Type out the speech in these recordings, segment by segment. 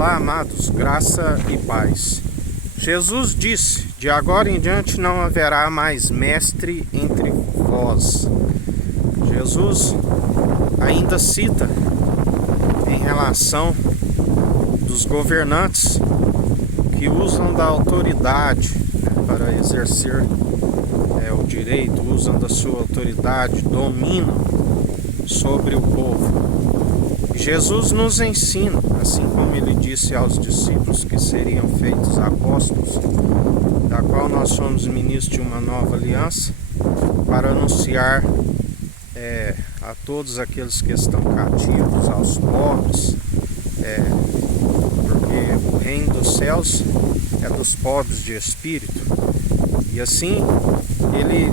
Olá, amados, graça e paz. Jesus disse: de agora em diante não haverá mais mestre entre vós. Jesus ainda cita em relação dos governantes que usam da autoridade para exercer o direito, usam da sua autoridade, dominam sobre o povo. Jesus nos ensina, assim como ele disse aos discípulos que seriam feitos apóstolos, da qual nós somos ministros de uma nova aliança, para anunciar a todos aqueles que estão cativos, aos pobres, porque o reino dos céus é dos pobres de espírito. E assim ele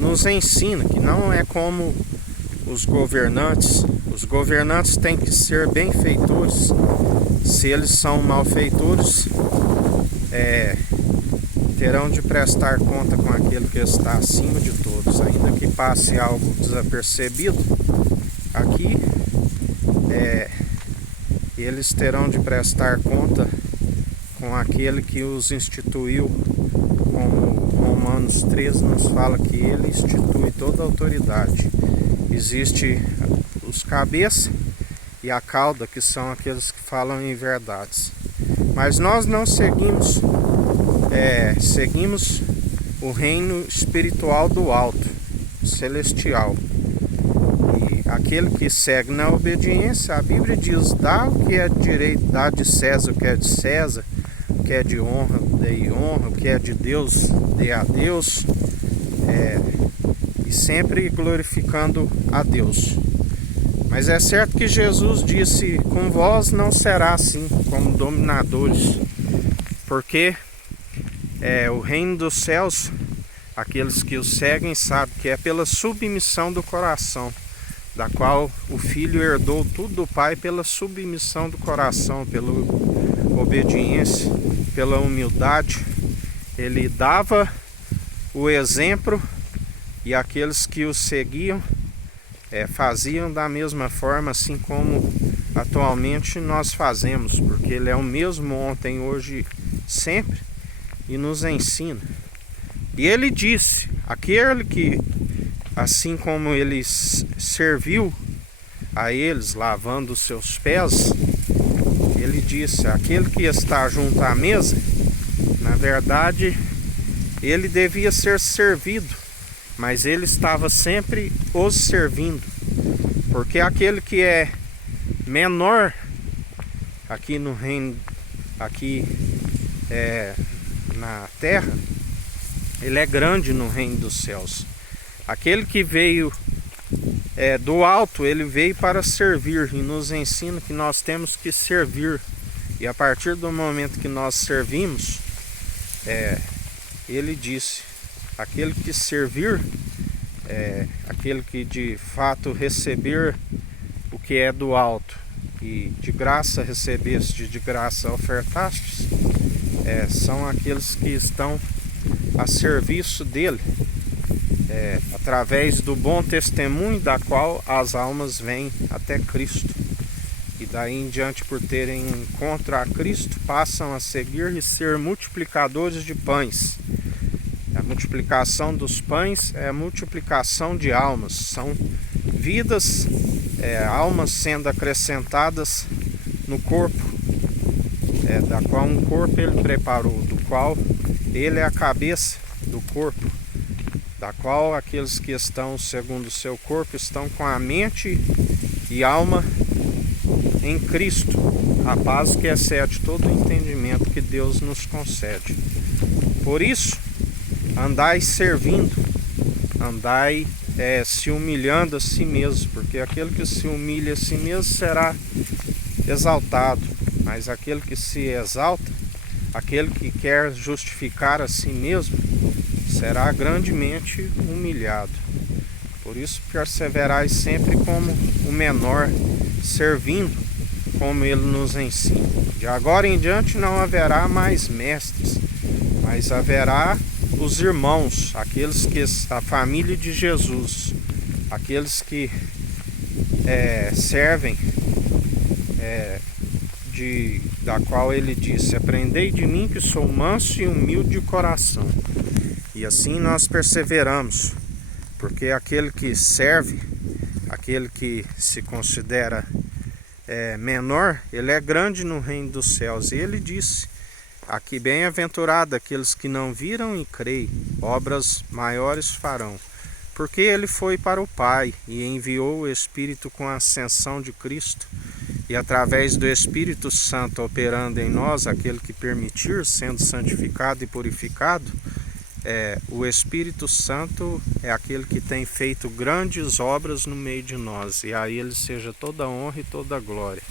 nos ensina que não é como os governantes têm que ser benfeitores. Se eles são malfeitores, terão de prestar conta com aquele que está acima de todos, ainda que passe algo desapercebido. Aqui eles terão de prestar conta com aquele que os instituiu, como Romanos 13 nos fala que ele institui toda a autoridade. Existe os cabeças e a cauda, que são aqueles que falam em verdades. Mas nós não seguimos o reino espiritual do alto, celestial. E aquele que segue na obediência, a Bíblia diz: dá o que é de direito, dá de César o que é de César, o que é de honra, dê honra, o que é de Deus, dê a Deus, e sempre glorificando a Deus. Mas é certo que Jesus disse: com vós não será assim, como dominadores, porque o reino dos céus, aqueles que o seguem sabem que é pela submissão do coração, da qual o Filho herdou tudo do Pai, pela submissão do coração, pela obediência, pela humildade. Ele dava o exemplo e aqueles que o seguiam faziam da mesma forma, assim como atualmente nós fazemos, porque ele é o mesmo ontem, hoje, sempre, e nos ensina. E ele disse: aquele que, assim como ele serviu a eles, lavando os seus pés, ele disse: aquele que está junto à mesa, na verdade, ele devia ser servido, mas ele estava sempre os servindo, porque aquele que é menor aqui no reino, na terra, ele é grande no reino dos céus. Aquele que veio do alto, ele veio para servir, e nos ensina que nós temos que servir. E a partir do momento que nós servimos, ele disse: aquele que servir, aquele que de fato receber o que é do alto, e de graça recebeste, de graça ofertastes, são aqueles que estão a serviço dele, através do bom testemunho, da qual as almas vêm até Cristo. E daí em diante, por terem encontro a Cristo, passam a seguir e ser multiplicadores de pães. A multiplicação dos pães é a multiplicação de almas, são vidas, almas sendo acrescentadas no corpo, da qual um corpo ele preparou, do qual ele é a cabeça do corpo, da qual aqueles que estão segundo o seu corpo estão com a mente e alma em Cristo, a paz que excede todo o entendimento que Deus nos concede. Por isso, andai servindo, andai se humilhando a si mesmo, porque aquele que se humilha a si mesmo será exaltado, mas aquele que se exalta, aquele que quer justificar a si mesmo, será grandemente humilhado. Por isso perseverai sempre como o menor, servindo como ele nos ensina. De agora em diante não haverá mais mestres, mas haverá os irmãos, aqueles que a família de Jesus, aqueles que servem da qual ele disse: aprendei de mim que sou manso e humilde de coração. E assim nós perseveramos, porque aquele que serve, aquele que se considera menor, ele é grande no reino dos céus. E ele disse aqui: bem-aventurado aqueles que não viram e creem, obras maiores farão. Porque ele foi para o Pai e enviou o Espírito com a ascensão de Cristo, e através do Espírito Santo operando em nós, aquele que permitir, sendo santificado e purificado, o Espírito Santo é aquele que tem feito grandes obras no meio de nós, e a ele seja toda a honra e toda a glória.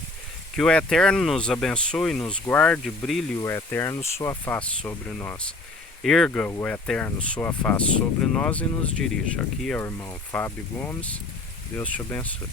Que o Eterno nos abençoe, nos guarde, brilhe o Eterno sua face sobre nós. Erga o Eterno sua face sobre nós e nos dirija. Aqui é o irmão Fábio Gomes. Deus te abençoe.